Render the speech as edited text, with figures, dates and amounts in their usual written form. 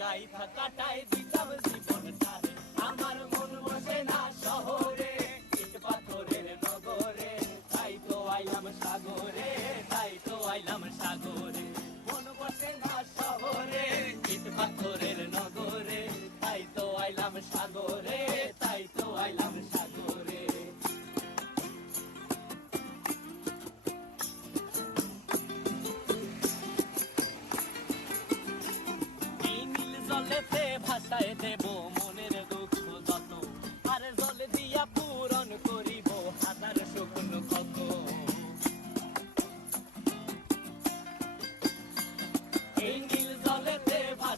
গাইথা কাটাই দিতাম জীবনটারে। আমার মন বসে না শহরে, ইট পাথরের নগরে, তাই তো আইলাম সাগরে, তাই তো আইলাম সাগরে। মন বসে না শহরে, ইট পাথরের নগরে, তাই তো আইলাম সাগরে, তাই তো আইলাম সাগরে। এই নীল জলেতে ভাসায় দেব